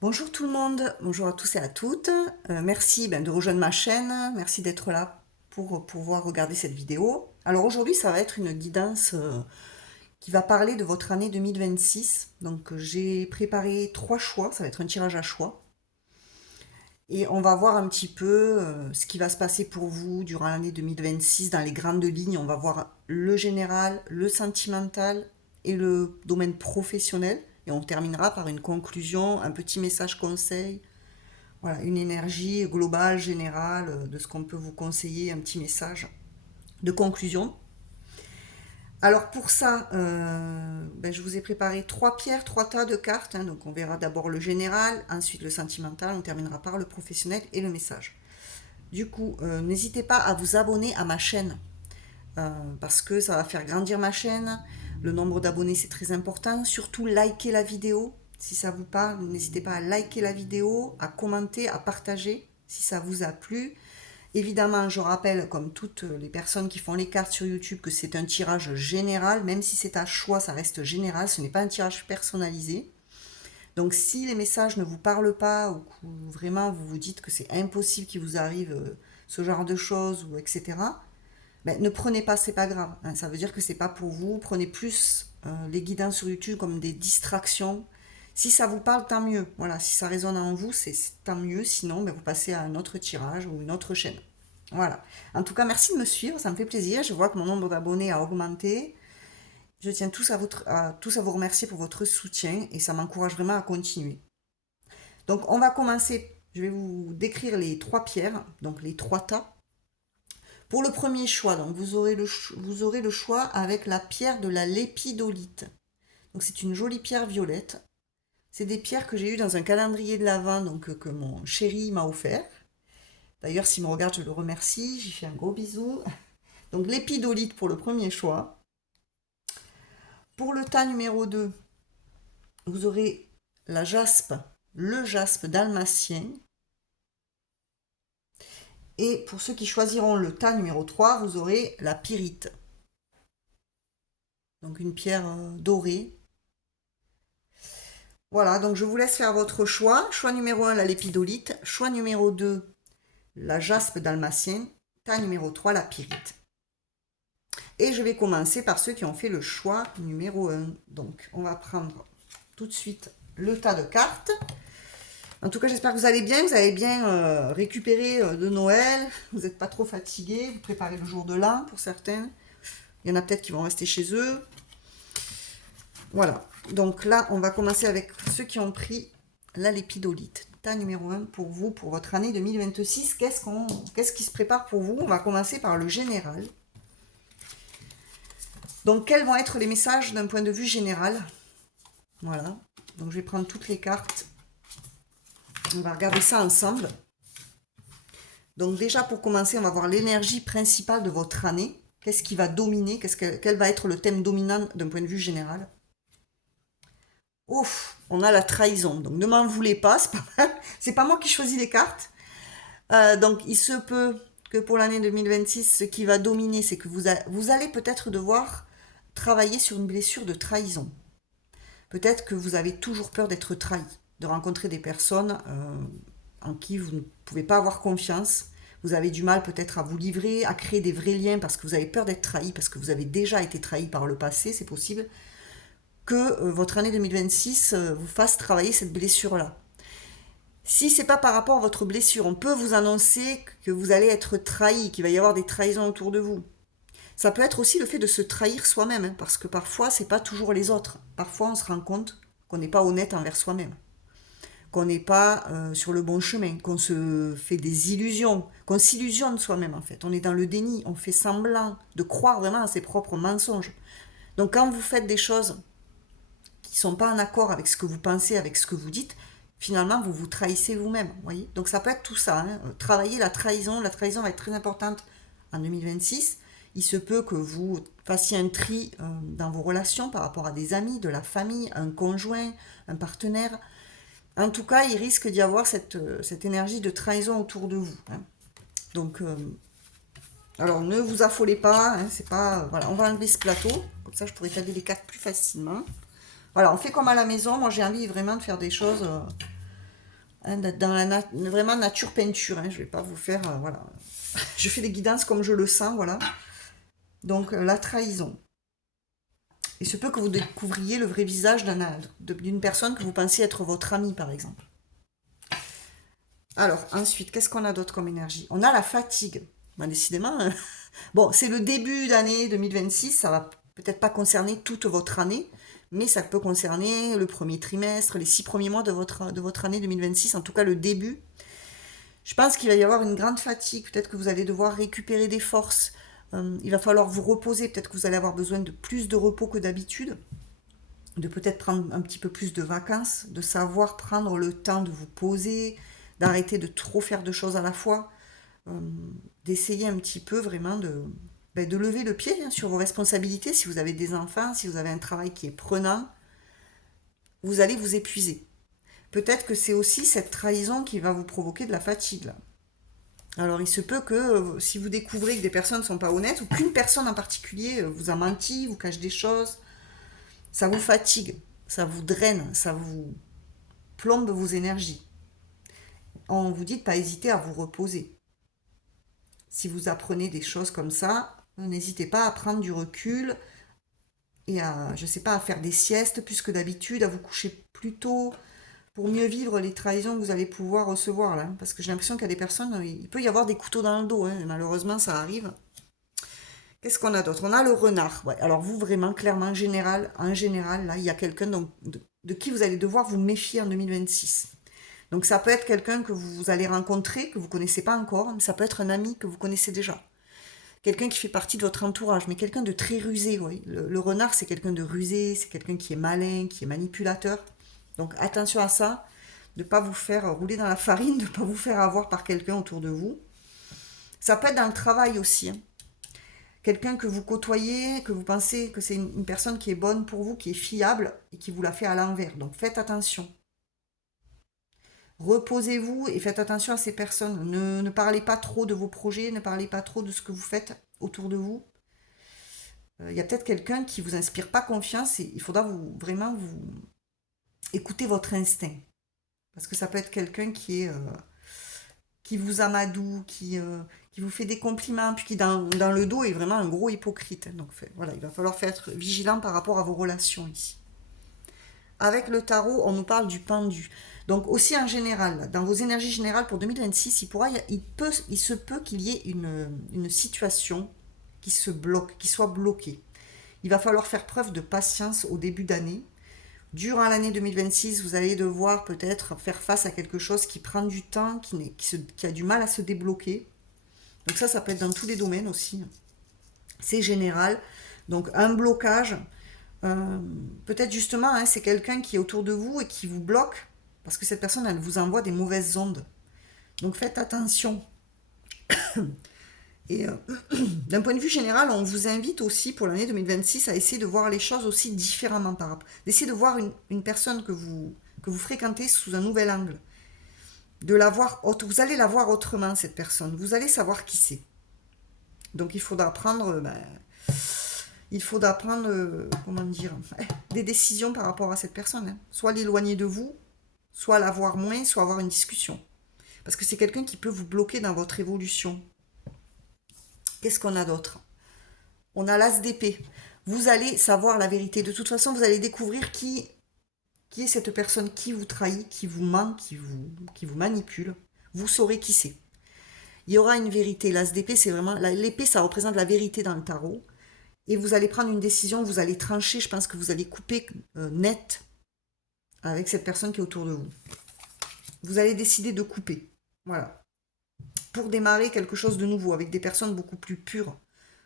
Bonjour tout le monde, bonjour à tous et à toutes. Merci de rejoindre ma chaîne, merci d'être là pour pouvoir regarder cette vidéo. Alors aujourd'hui, ça va être une guidance qui va parler de votre année 2026. Donc j'ai préparé 3 choix, ça va être un tirage à choix. Et on va voir un petit peu ce qui va se passer pour vous durant l'année 2026 dans les grandes lignes. On va voir le général, le sentimental et le domaine professionnel. Et on terminera par une conclusion, un petit message conseil. Voilà, une énergie globale, générale, de ce qu'on peut vous conseiller, un petit message de conclusion. Alors pour ça, je vous ai préparé 3 pierres, 3 tas de cartes, hein. Donc on verra d'abord le général, ensuite le sentimental, on terminera par le professionnel et le message. Du coup, n'hésitez pas à vous abonner à ma chaîne, parce que ça va faire grandir ma chaîne. Le nombre d'abonnés, c'est très important. Surtout, likez la vidéo. Si ça vous parle, n'hésitez pas à liker la vidéo, à commenter, à partager si ça vous a plu. Évidemment, je rappelle, comme toutes les personnes qui font les cartes sur YouTube, que c'est un tirage général. Même si c'est à choix, ça reste général. Ce n'est pas un tirage personnalisé. Donc si les messages ne vous parlent pas ou que vraiment vous vous dites que c'est impossible qu'il vous arrive ce genre de choses ou etc. Ne prenez pas, c'est pas grave, hein. Ça veut dire que c'est pas pour vous. Prenez plus les guidances sur YouTube comme des distractions. Si ça vous parle, tant mieux. Voilà, si ça résonne en vous, c'est tant mieux. Sinon, vous passez à un autre tirage ou une autre chaîne. Voilà. En tout cas, merci de me suivre, ça me fait plaisir. Je vois que mon nombre d'abonnés a augmenté. Je tiens tous à vous remercier pour votre soutien et ça m'encourage vraiment à continuer. Donc, on va commencer. Je vais vous décrire les 3 pierres, donc les 3 tas. Pour le premier choix, donc vous aurez le choix avec la pierre de la lépidolite. Donc c'est une jolie pierre violette. C'est des pierres que j'ai eues dans un calendrier de l'Avent, donc que mon chéri m'a offert. D'ailleurs, s'il me regarde, je le remercie. J'y fais un gros bisou. Donc l'épidolite pour le premier choix. Pour le tas numéro 2, vous aurez la jaspe, le jaspe dalmatien. Et pour ceux qui choisiront le tas numéro 3, vous aurez la pyrite. Donc une pierre dorée. Voilà, donc je vous laisse faire votre choix. Choix numéro 1, la lépidolite. Choix numéro 2, la jaspe dalmatien. Tas numéro 3, la pyrite. Et je vais commencer par ceux qui ont fait le choix numéro 1. Donc on va prendre tout de suite le tas de cartes. En tout cas, j'espère que vous avez bien récupéré de Noël. Vous n'êtes pas trop fatigué. Vous préparez le jour de l'an pour certains. Il y en a peut-être qui vont rester chez eux. Voilà. Donc là, on va commencer avec ceux qui ont pris la lépidolite. Tas numéro 1 pour vous, pour votre année 2026. Qu'est-ce qui se prépare pour vous? On va commencer par le général. Donc, quels vont être les messages d'un point de vue général? Voilà. Donc, je vais prendre toutes les cartes. On va regarder ça ensemble. Donc, déjà, pour commencer, on va voir l'énergie principale de votre année. Qu'est-ce qui va dominer? Quel va être le thème dominant d'un point de vue général? Ouf, on a la trahison. Donc, ne m'en voulez pas, c'est pas moi qui choisis les cartes. Donc, il se peut que pour l'année 2026, ce qui va dominer, c'est que vous allez peut-être devoir travailler sur une blessure de trahison. Peut-être que vous avez toujours peur d'être trahi, de rencontrer des personnes en qui vous ne pouvez pas avoir confiance. Vous avez du mal peut-être à vous livrer, à créer des vrais liens parce que vous avez peur d'être trahi, parce que vous avez déjà été trahi par le passé, c'est possible que votre année 2026 vous fasse travailler cette blessure-là. Si c'est pas par rapport à votre blessure, on peut vous annoncer que vous allez être trahi, qu'il va y avoir des trahisons autour de vous. Ça peut être aussi le fait de se trahir soi-même, hein, parce que parfois c'est pas toujours les autres. Parfois on se rend compte qu'on n'est pas honnête envers soi-même, qu'on n'est pas sur le bon chemin, qu'on se fait des illusions, qu'on s'illusionne soi-même en fait. On est dans le déni, on fait semblant de croire vraiment à ses propres mensonges. Donc quand vous faites des choses qui ne sont pas en accord avec ce que vous pensez, avec ce que vous dites, finalement, vous vous trahissez vous-même. Voyez. Donc ça peut être tout ça. Hein. Travailler la trahison. La trahison va être très importante en 2026. Il se peut que vous fassiez un tri dans vos relations par rapport à des amis, de la famille, un conjoint, un partenaire. En tout cas, il risque d'y avoir cette énergie de trahison autour de vous. Hein. Donc, alors ne vous affolez pas. Hein, c'est pas, voilà, on va enlever ce plateau. Comme ça, je pourrais étaler les cartes plus facilement. Voilà, on fait comme à la maison. Moi, j'ai envie vraiment de faire des choses hein, dans vraiment nature peinture, hein, je vais pas vous faire, voilà. Je fais des guidances comme je le sens, voilà. Donc, la trahison. Il se peut que vous découvriez le vrai visage d'une personne que vous pensez être votre ami, par exemple. Alors, ensuite, qu'est-ce qu'on a d'autre comme énergie? On a la fatigue. Ben, décidément, hein. Bon, c'est le début d'année 2026, ça va peut-être pas concerner toute votre année, mais ça peut concerner le premier trimestre, les 6 premiers mois de votre année 2026, en tout cas le début. Je pense qu'il va y avoir une grande fatigue, peut-être que vous allez devoir récupérer des forces, il va falloir vous reposer, peut-être que vous allez avoir besoin de plus de repos que d'habitude, de peut-être prendre un petit peu plus de vacances, de savoir prendre le temps de vous poser, d'arrêter de trop faire de choses à la fois, euh, d'essayer un petit peu vraiment de lever le pied, hein, sur vos responsabilités. Si vous avez des enfants, si vous avez un travail qui est prenant, vous allez vous épuiser. Peut-être que c'est aussi cette trahison qui va vous provoquer de la fatigue, là. Alors il se peut que si vous découvrez que des personnes ne sont pas honnêtes, ou qu'une personne en particulier vous a menti, vous cache des choses, ça vous fatigue, ça vous draine, ça vous plombe vos énergies. On vous dit de ne pas hésiter à vous reposer. Si vous apprenez des choses comme ça, n'hésitez pas à prendre du recul et à, je sais pas, à faire des siestes plus que d'habitude, à vous coucher plus tôt pour mieux vivre les trahisons que vous allez pouvoir recevoir là. Parce que j'ai l'impression qu'il y a des personnes, il peut y avoir des couteaux dans le dos, hein, malheureusement ça arrive. Qu'est-ce qu'on a d'autre? On a le renard. Ouais, alors vous, vraiment, clairement, en général, là, il y a quelqu'un de qui vous allez devoir vous méfier en 2026. Donc ça peut être quelqu'un que vous allez rencontrer, que vous ne connaissez pas encore, mais ça peut être un ami que vous connaissez déjà. Quelqu'un qui fait partie de votre entourage, mais quelqu'un de très rusé. Oui. Le renard, c'est quelqu'un de rusé, c'est quelqu'un qui est malin, qui est manipulateur. Donc attention à ça, de ne pas vous faire rouler dans la farine, de ne pas vous faire avoir par quelqu'un autour de vous. Ça peut être dans le travail aussi, hein. Quelqu'un que vous côtoyez, que vous pensez que c'est une personne qui est bonne pour vous, qui est fiable et qui vous la fait à l'envers. Donc faites attention. Reposez-vous et faites attention à ces personnes. Ne parlez pas trop de vos projets, ne parlez pas trop de ce que vous faites autour de vous. Il y a peut-être quelqu'un qui vous inspire pas confiance et il faudra vraiment vous écouter votre instinct. Parce que ça peut être quelqu'un qui vous amadoue, qui vous fait des compliments, puis qui dans le dos est vraiment un gros hypocrite. Donc voilà, il va falloir être vigilant par rapport à vos relations ici. Avec le tarot, on nous parle du pendu. Donc aussi en général, dans vos énergies générales pour 2026, il se peut qu'il y ait une situation qui se bloque, qui soit bloquée. Il va falloir faire preuve de patience au début d'année. Durant l'année 2026, vous allez devoir peut-être faire face à quelque chose qui prend du temps, qui a du mal à se débloquer. Donc ça peut être dans tous les domaines aussi. C'est général. Donc un blocage, peut-être justement, hein, c'est quelqu'un qui est autour de vous et qui vous bloque, parce que cette personne, elle vous envoie des mauvaises ondes. Donc faites attention. Et d'un point de vue général, on vous invite aussi pour l'année 2026 à essayer de voir les choses aussi différemment par rapport. D'essayer de voir une personne que vous fréquentez sous un nouvel angle. Vous allez la voir autrement, cette personne. Vous allez savoir qui c'est. Donc il faudra prendre, comment dire, des décisions par rapport à cette personne, hein. Soit l'éloigner de vous, soit la voir moins, soit avoir une discussion. Parce que c'est quelqu'un qui peut vous bloquer dans votre évolution. Qu'est-ce qu'on a d'autre? On a l'as d'épée. Vous allez savoir la vérité. De toute façon, vous allez découvrir qui est cette personne qui vous trahit, qui vous ment, qui vous manipule. Vous saurez qui c'est. Il y aura une vérité. L'as d'épée, c'est vraiment... L'épée, ça représente la vérité dans le tarot. Et vous allez prendre une décision, vous allez trancher. Je pense que vous allez couper net avec cette personne qui est autour de vous. Vous allez décider de couper. Voilà. Pour démarrer quelque chose de nouveau, avec des personnes beaucoup plus pures,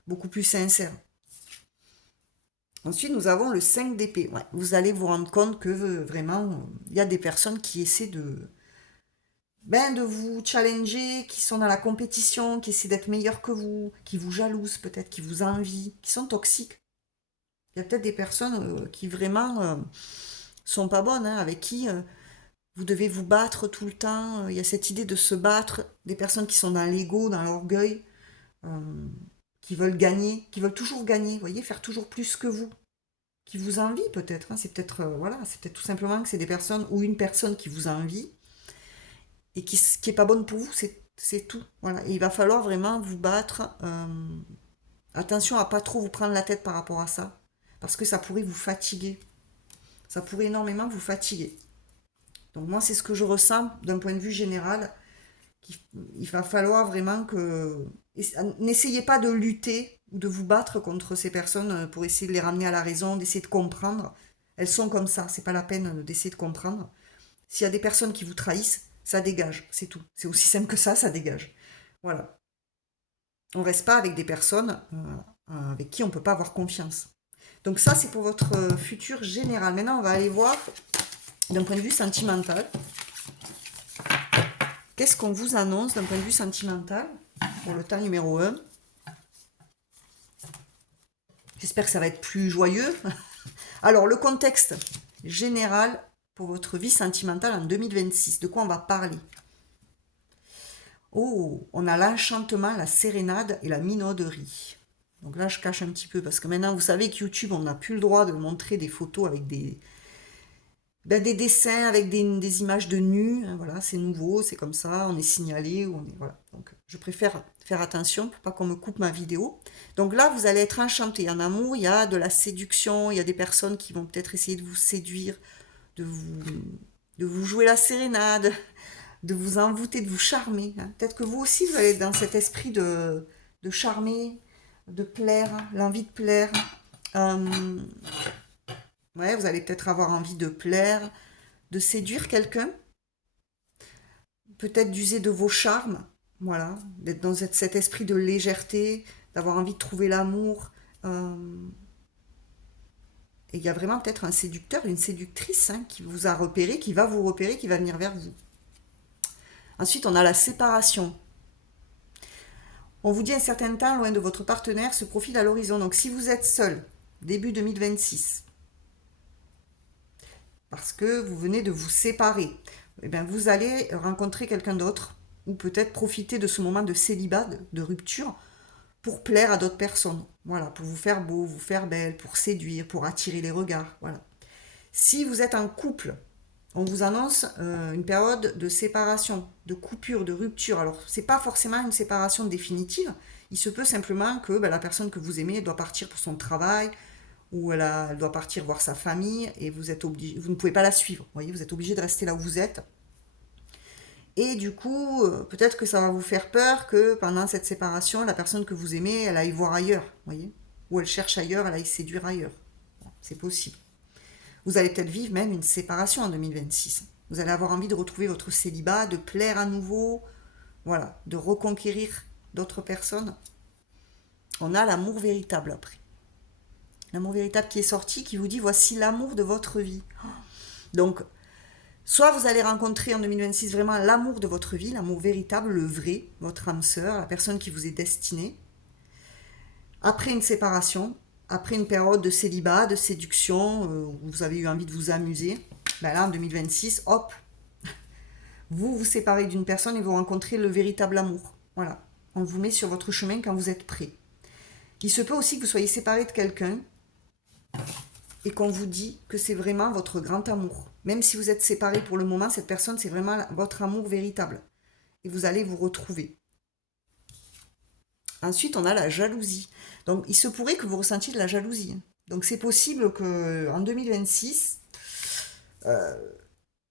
beaucoup plus sincères. Ensuite, nous avons le 5 d'épée. Ouais, vous allez vous rendre compte que vraiment, il y a des personnes qui essaient de vous challenger, qui sont dans la compétition, qui essaient d'être meilleures que vous, qui vous jalousent peut-être, qui vous envient, qui sont toxiques. Il y a peut-être des personnes qui vraiment sont pas bonnes, hein, avec qui vous devez vous battre tout le temps. Il y a cette idée de se battre, des personnes qui sont dans l'ego, dans l'orgueil, euh, qui veulent gagner, qui veulent toujours gagner, vous voyez, faire toujours plus que vous, qui vous envient peut-être, hein. C'est peut-être voilà, c'est peut-être tout simplement que c'est des personnes ou une personne qui vous envie et qui est pas bonne pour vous, c'est tout. Voilà. Et il va falloir vraiment vous battre. Attention à pas trop vous prendre la tête par rapport à ça, parce que ça pourrait vous fatiguer. Ça pourrait énormément vous fatiguer. Donc moi, c'est ce que je ressens d'un point de vue général. Il va falloir vraiment que... N'essayez pas de lutter ou de vous battre contre ces personnes pour essayer de les ramener à la raison, d'essayer de comprendre. Elles sont comme ça, c'est pas la peine d'essayer de comprendre. S'il y a des personnes qui vous trahissent, ça dégage, c'est tout. C'est aussi simple que ça dégage. Voilà. On reste pas avec des personnes avec qui on peut pas avoir confiance. Donc ça, c'est pour votre futur général. Maintenant, on va aller voir d'un point de vue sentimental. Qu'est-ce qu'on vous annonce d'un point de vue sentimental pour le tas numéro 1? J'espère que ça va être plus joyeux. Alors, le contexte général pour votre vie sentimentale en 2026. De quoi on va parler? Oh, on a l'enchantement, la sérénade et la minauderie. Donc là, je cache un petit peu parce que maintenant, vous savez que YouTube, on n'a plus le droit de montrer des photos avec des dessins, avec des images de nus. Hein, voilà, c'est nouveau, c'est comme ça, on est signalé. Voilà. Donc, je préfère faire attention pour pas qu'on me coupe ma vidéo. Donc là, vous allez être enchanté. En amour, il y a de la séduction, il y a des personnes qui vont peut-être essayer de vous séduire, de vous, de vous jouer la sérénade, de vous envoûter, de vous charmer. Hein. Peut-être que vous aussi, vous allez être dans cet esprit de charmer, de plaire, l'envie de plaire. Ouais, vous allez peut-être avoir envie de plaire, de séduire quelqu'un, peut-être d'user de vos charmes, voilà, d'être dans cet esprit de légèreté, d'avoir envie de trouver l'amour. Et il y a vraiment peut-être un séducteur, une séductrice hein, qui vous a repéré, qui va vous repérer, qui va venir vers vous. Ensuite, on a la séparation. On vous dit un certain temps loin de votre partenaire se profile à l'horizon. Donc si vous êtes seul, début 2026, parce que vous venez de vous séparer, eh bien vous allez rencontrer quelqu'un d'autre ou peut-être profiter de ce moment de célibat, de rupture, pour plaire à d'autres personnes. Voilà, pour vous faire beau, vous faire belle, pour séduire, pour attirer les regards. Voilà. Si vous êtes en couple, on vous annonce une période de séparation, de coupure, de rupture. Alors, c'est pas forcément une séparation définitive. Il se peut simplement que la personne que vous aimez doit partir pour son travail ou elle doit partir voir sa famille et vous êtes obligé, vous ne pouvez pas la suivre. Vous voyez, vous êtes obligé de rester là où vous êtes. Et du coup, peut-être que ça va vous faire peur que pendant cette séparation, la personne que vous aimez, elle aille voir ailleurs, voyez, ou elle cherche ailleurs, elle aille séduire ailleurs. C'est possible. Vous allez peut-être vivre même une séparation en 2026. Vous allez avoir envie de retrouver votre célibat, de plaire à nouveau, voilà, de reconquérir d'autres personnes. On a l'amour véritable après. L'amour véritable qui est sorti, qui vous dit voici l'amour de votre vie. Donc, soit vous allez rencontrer en 2026 vraiment l'amour de votre vie, l'amour véritable, le vrai, votre âme sœur, la personne qui vous est destinée. Après une séparation, après une période de célibat, de séduction, où vous avez eu envie de vous amuser, là en 2026, hop, vous vous séparez d'une personne et vous rencontrez le véritable amour. Voilà, on vous met sur votre chemin quand vous êtes prêt. Il se peut aussi que vous soyez séparé de quelqu'un et qu'on vous dit que c'est vraiment votre grand amour. Même si vous êtes séparé pour le moment, cette personne, c'est vraiment votre amour véritable. Et vous allez vous retrouver. Ensuite, on a la jalousie. Donc, il se pourrait que vous ressentiez de la jalousie. Donc, c'est possible qu'en 2026,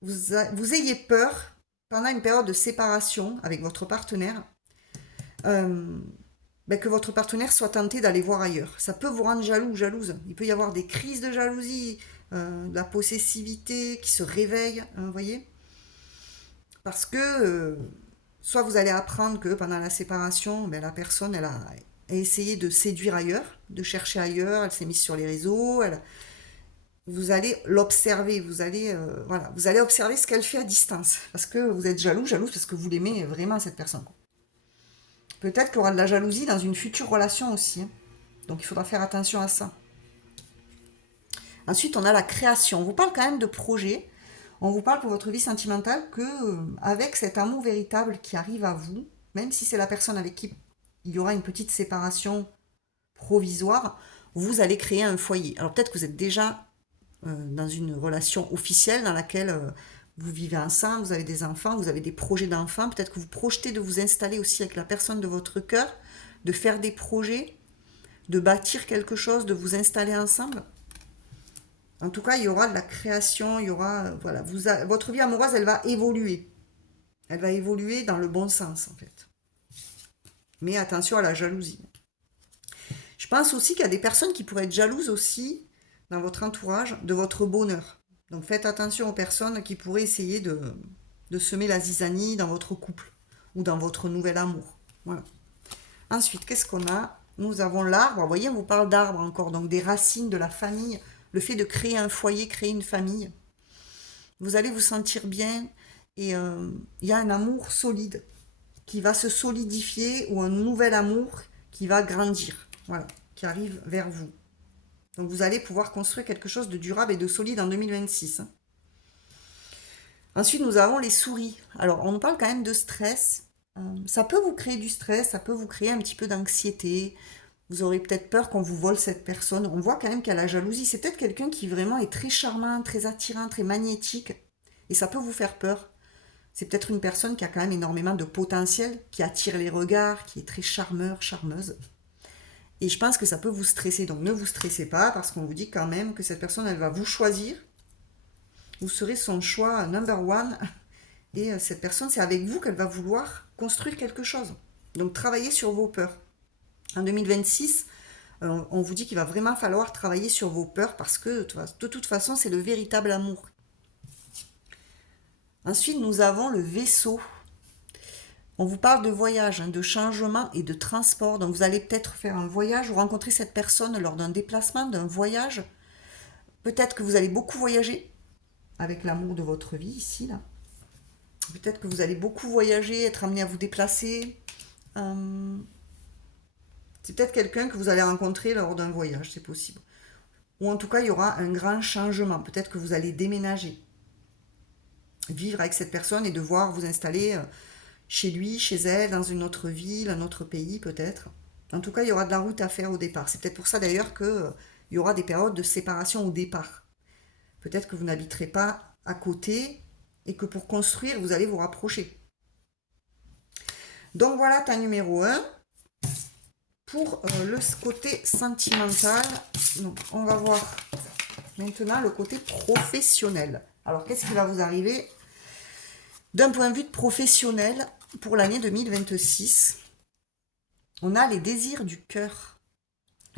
vous ayez peur, pendant une période de séparation avec votre partenaire, que votre partenaire soit tenté d'aller voir ailleurs. Ça peut vous rendre jaloux ou jalouse. Il peut y avoir des crises de jalousie, de la possessivité qui se réveille, vous voyez. Parce que soit vous allez apprendre que pendant la séparation, la personne, elle a essayé de séduire ailleurs, de chercher ailleurs, elle s'est mise sur les réseaux, vous allez l'observer, vous allez observer ce qu'elle fait à distance. Parce que vous êtes jalouse parce que vous l'aimez vraiment, cette personne. Peut-être qu'il y aura de la jalousie dans une future relation aussi. Hein. Donc il faudra faire attention à ça. Ensuite, on a la création. On vous parle quand même de projet. On vous parle pour votre vie sentimentale que avec cet amour véritable qui arrive à vous, même si c'est la personne avec qui il y aura une petite séparation provisoire, vous allez créer un foyer. Alors peut-être que vous êtes déjà dans une relation officielle dans laquelle vous vivez ensemble, vous avez des enfants, vous avez des projets d'enfants, peut-être que vous projetez de vous installer aussi avec la personne de votre cœur, de faire des projets, de bâtir quelque chose, de vous installer ensemble. En tout cas, il y aura de la création, il y aura, voilà, votre vie amoureuse, elle va évoluer. Elle va évoluer dans le bon sens, en fait. Mais attention à la jalousie. Je pense aussi qu'il y a des personnes qui pourraient être jalouses aussi dans votre entourage de votre bonheur. Donc faites attention aux personnes qui pourraient essayer de semer la zizanie dans votre couple ou dans votre nouvel amour. Voilà. Ensuite, qu'est-ce qu'on a? Nous avons l'arbre. Vous voyez, on vous parle d'arbre encore, donc des racines de la famille, le fait de créer un foyer, créer une famille. Vous allez vous sentir bien et il y a un amour solide qui va se solidifier ou un nouvel amour qui va grandir, voilà, qui arrive vers vous. Donc vous allez pouvoir construire quelque chose de durable et de solide en 2026. Ensuite, nous avons les souris. Alors, on nous parle quand même de stress. Ça peut vous créer du stress, ça peut vous créer un petit peu d'anxiété. Vous aurez peut-être peur qu'on vous vole cette personne. On voit quand même qu'il y a la jalousie. C'est peut-être quelqu'un qui vraiment est très charmant, très attirant, très magnétique. Et ça peut vous faire peur. C'est peut-être une personne qui a quand même énormément de potentiel, qui attire les regards, qui est très charmeur, charmeuse. Et je pense que ça peut vous stresser. Donc ne vous stressez pas parce qu'on vous dit quand même que cette personne, elle va vous choisir. Vous serez son choix number one. Et cette personne, c'est avec vous qu'elle va vouloir construire quelque chose. Donc travaillez sur vos peurs. En 2026, on vous dit qu'il va vraiment falloir travailler sur vos peurs parce que de toute façon, c'est le véritable amour. Ensuite, nous avons le vaisseau. On vous parle de voyage, de changement et de transport. Donc vous allez peut-être faire un voyage ou rencontrer cette personne lors d'un déplacement, d'un voyage. Peut-être que vous allez beaucoup voyager avec l'amour de votre vie ici, là. Peut-être que vous allez beaucoup voyager, être amené à vous déplacer. C'est peut-être quelqu'un que vous allez rencontrer lors d'un voyage, c'est possible. Ou en tout cas, il y aura un grand changement. Peut-être que vous allez déménager, vivre avec cette personne et devoir vous installer chez lui, chez elle, dans une autre ville, un autre pays peut-être. En tout cas, il y aura de la route à faire au départ. C'est peut-être pour ça d'ailleurs qu'il y aura des périodes de séparation au départ. Peut-être que vous n'habiterez pas à côté et que pour construire, vous allez vous rapprocher. Donc voilà ta numéro 1. Pour le côté sentimental, donc, on va voir maintenant le côté professionnel. Alors, qu'est-ce qui va vous arriver d'un point de vue professionnel pour l'année 2026? On a les désirs du cœur.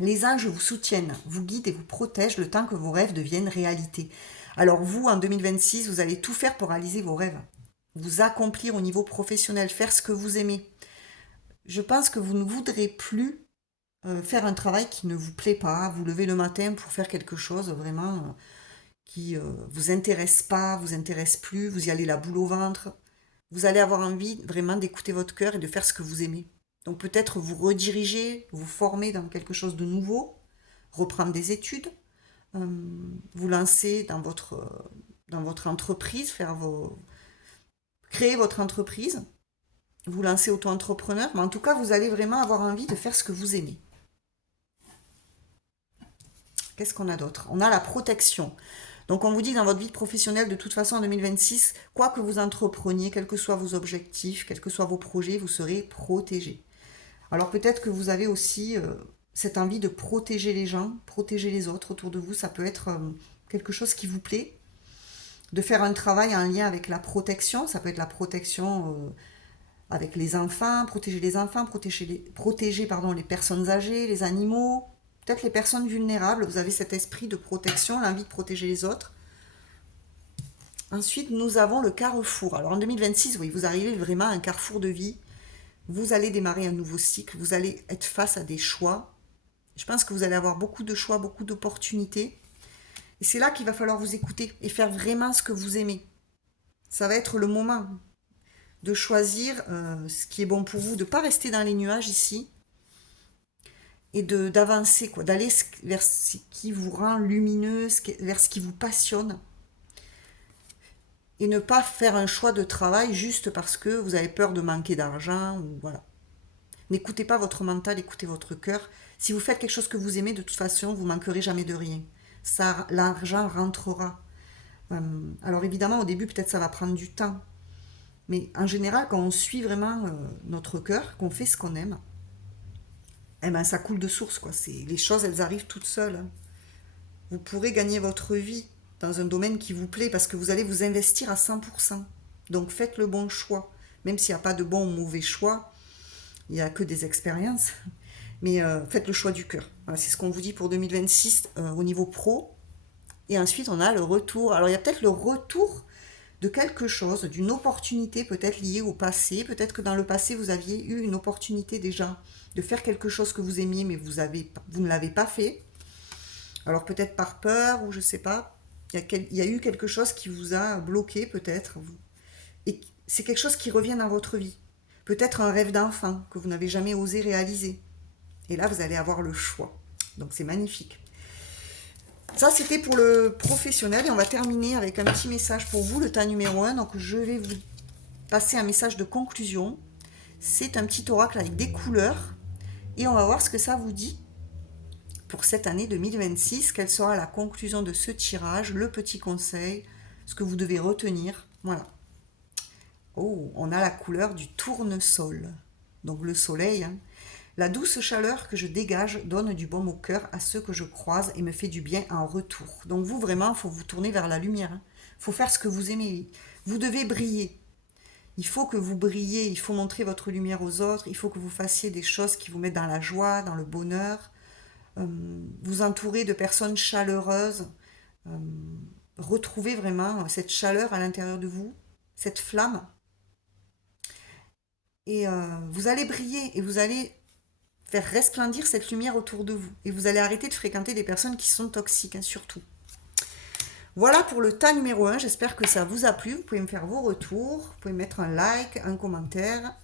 Les anges vous soutiennent, vous guident et vous protègent le temps que vos rêves deviennent réalité. Alors vous, en 2026, vous allez tout faire pour réaliser vos rêves. Vous accomplir au niveau professionnel, faire ce que vous aimez. Je pense que vous ne voudrez plus faire un travail qui ne vous plaît pas, vous lever le matin pour faire quelque chose vraiment qui vous intéresse pas, vous intéresse plus, vous y allez la boule au ventre. Vous allez avoir envie vraiment d'écouter votre cœur et de faire ce que vous aimez. Donc peut-être vous rediriger, vous former dans quelque chose de nouveau, reprendre des études, vous lancer dans votre entreprise, créer votre entreprise, vous lancer auto-entrepreneur, mais en tout cas vous allez vraiment avoir envie de faire ce que vous aimez. Qu'est-ce qu'on a d'autre? On a la protection. Donc on vous dit dans votre vie professionnelle, de toute façon en 2026, quoi que vous entrepreniez, quels que soient vos objectifs, quels que soient vos projets, vous serez protégé. Alors peut-être que vous avez aussi cette envie de protéger les gens, protéger les autres autour de vous. Ça peut être quelque chose qui vous plaît. De faire un travail en lien avec la protection. Ça peut être la protection avec les enfants, protéger les enfants, protéger les personnes âgées, les animaux, peut-être les personnes vulnérables. Vous avez cet esprit de protection, l'envie de protéger les autres. Ensuite, nous avons le carrefour. Alors en 2026, oui, vous arrivez vraiment à un carrefour de vie. Vous allez démarrer un nouveau cycle. Vous allez être face à des choix. Je pense que vous allez avoir beaucoup de choix, beaucoup d'opportunités. Et c'est là qu'il va falloir vous écouter et faire vraiment ce que vous aimez. Ça va être le moment de choisir ce qui est bon pour vous, de ne pas rester dans les nuages ici et d'avancer, d'aller vers ce qui vous rend lumineux, vers ce qui vous passionne. Et ne pas faire un choix de travail juste parce que vous avez peur de manquer d'argent ou voilà. N'écoutez pas votre mental, écoutez votre cœur. Si vous faites quelque chose que vous aimez, de toute façon, vous manquerez jamais de rien. Ça, l'argent rentrera. Alors évidemment, au début, peut-être ça va prendre du temps. Mais en général, quand on suit vraiment notre cœur, qu'on fait ce qu'on aime, eh ben, ça coule de source, quoi. Les choses, elles arrivent toutes seules, hein. Vous pourrez gagner votre vie dans un domaine qui vous plaît parce que vous allez vous investir à 100%. Donc faites le bon choix. Même s'il n'y a pas de bon ou mauvais choix, il n'y a que des expériences. Mais faites le choix du cœur. Voilà, c'est ce qu'on vous dit pour 2026 au niveau pro. Et ensuite, on a le retour. Alors, il y a peut-être le retour de quelque chose, d'une opportunité peut-être liée au passé. Peut-être que dans le passé, vous aviez eu une opportunité déjà de faire quelque chose que vous aimiez, mais vous ne l'avez pas fait. Alors, peut-être par peur ou je ne sais pas. Il y a eu quelque chose qui vous a bloqué, peut-être. Et c'est quelque chose qui revient dans votre vie. Peut-être un rêve d'enfant que vous n'avez jamais osé réaliser. Et là, vous allez avoir le choix. Donc, c'est magnifique. Ça, c'était pour le professionnel. Et on va terminer avec un petit message pour vous, le tas numéro 1. Donc, je vais vous passer un message de conclusion. C'est un petit oracle avec des couleurs. Et on va voir ce que ça vous dit pour cette année 2026. Quelle sera la conclusion de ce tirage, le petit conseil, ce que vous devez retenir. Voilà. Oh, on a la couleur du tournesol. Donc, le soleil, hein. La douce chaleur que je dégage donne du baume au cœur à ceux que je croise et me fait du bien en retour. Donc vous, vraiment, il faut vous tourner vers la lumière. Il faut faire ce que vous aimez. Vous devez briller. Il faut que vous brillez, il faut montrer votre lumière aux autres, il faut que vous fassiez des choses qui vous mettent dans la joie, dans le bonheur. Vous entourer de personnes chaleureuses. Euh, Retrouvez vraiment cette chaleur à l'intérieur de vous, cette flamme. Et vous allez briller et vous allez faire resplendir cette lumière autour de vous. Et vous allez arrêter de fréquenter des personnes qui sont toxiques, hein, surtout. Voilà pour le tas numéro 1. J'espère que ça vous a plu. Vous pouvez me faire vos retours. Vous pouvez mettre un like, un commentaire.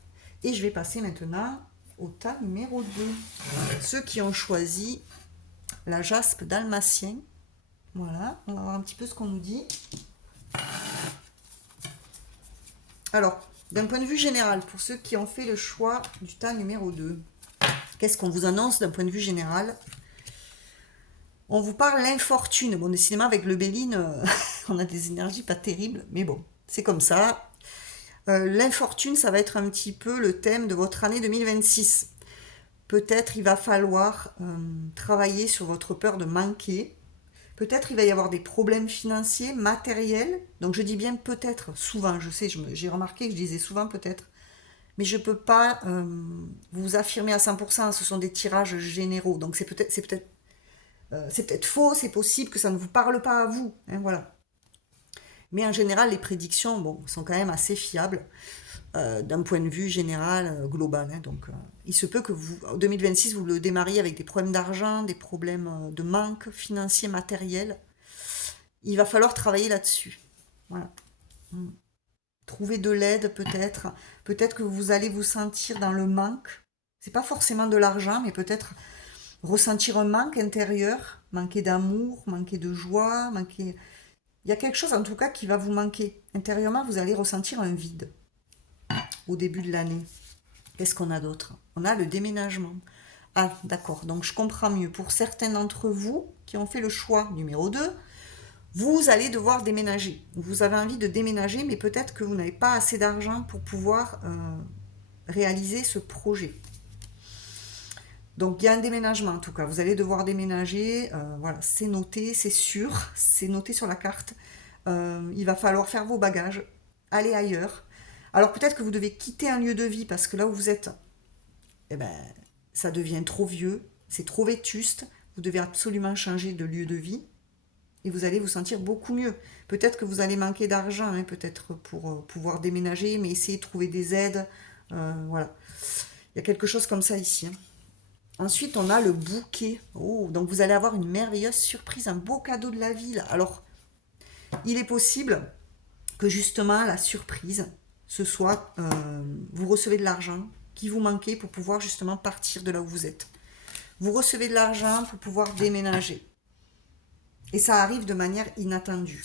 Et je vais passer maintenant au tas numéro 2. Ceux qui ont choisi la jaspe dalmatien. Voilà, on va voir un petit peu ce qu'on nous dit. Alors, d'un point de vue général, pour ceux qui ont fait le choix du tas numéro 2, qu'est-ce qu'on vous annonce d'un point de vue général? On vous parle l'infortune. Bon, décidément, avec le Béline, on a des énergies pas terribles, mais bon, c'est comme ça. L'infortune, ça va être un petit peu le thème de votre année 2026. Peut-être il va falloir travailler sur votre peur de manquer. Peut-être il va y avoir des problèmes financiers, matériels. Donc je dis bien peut-être, souvent, je sais, j'ai remarqué que je disais souvent peut-être. Mais je ne peux pas vous affirmer à 100%, ce sont des tirages généraux. Donc c'est peut-être faux, c'est possible que ça ne vous parle pas à vous, hein, voilà. Mais en général, les prédictions, bon, sont quand même assez fiables d'un point de vue général, global, hein. Donc, il se peut que vous, en 2026, vous le démarriez avec des problèmes d'argent, des problèmes de manque financier, matériel. Il va falloir travailler là-dessus. Voilà. Trouver de l'aide peut-être. Peut-être que vous allez vous sentir dans le manque. C'est pas forcément de l'argent, mais peut-être ressentir un manque intérieur, manquer d'amour, manquer de joie, manquer... Il y a quelque chose en tout cas qui va vous manquer. Intérieurement, vous allez ressentir un vide au début de l'année. Qu'est-ce qu'on a d'autre? On a le déménagement. Ah, d'accord, donc je comprends mieux. Pour certains d'entre vous qui ont fait le choix numéro 2, vous allez devoir déménager. Vous avez envie de déménager, mais peut-être que vous n'avez pas assez d'argent pour pouvoir réaliser ce projet. Donc il y a un déménagement en tout cas, vous allez devoir déménager, voilà, c'est noté, c'est sûr, c'est noté sur la carte. Il va falloir faire vos bagages, aller ailleurs. Alors peut-être que vous devez quitter un lieu de vie parce que là où vous êtes, eh ben, ça devient trop vieux, c'est trop vétuste, vous devez absolument changer de lieu de vie et vous allez vous sentir beaucoup mieux. Peut-être que vous allez manquer d'argent, hein, peut-être pour pouvoir déménager, mais essayez de trouver des aides, voilà. Il y a quelque chose comme ça ici, hein. Ensuite, on a le bouquet. Oh, donc vous allez avoir une merveilleuse surprise, un beau cadeau de la vie, là. Alors, il est possible que justement la surprise, ce soit vous recevez de l'argent qui vous manquait pour pouvoir justement partir de là où vous êtes. Vous recevez de l'argent pour pouvoir déménager. Et ça arrive de manière inattendue.